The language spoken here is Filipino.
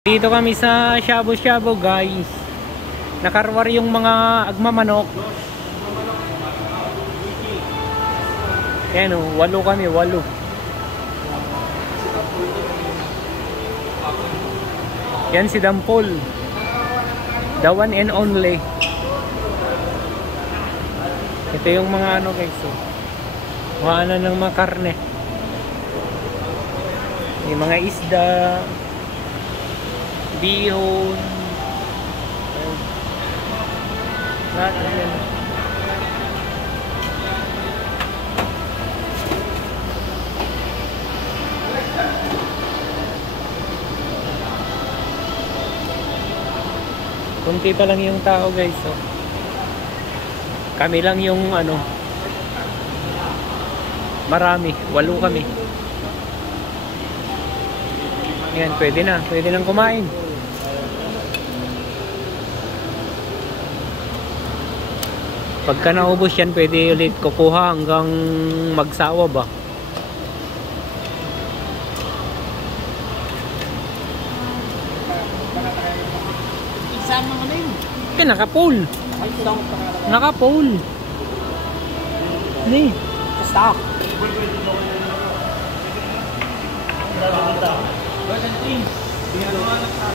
Dito kami sa Shabu-Shabu guys. Nakarwar yung mga agmamanok. Yan o, 8 kami, 8. Yan si Dampol. The one and only. Ito yung mga ano guys. Mga ng mga karne. Yung mga isda. Bihon. Lahat na yan. Kunti pa lang yung tao guys. So, kami lang yung ano, marami, 8 kami. Yan, pwede nang kumain. Pagka naubos yan, pwede ulit kukuha hanggang magsawa ba. Isama mo na yun. Eh, naka-pull. Naka-pull. Ni. Stock.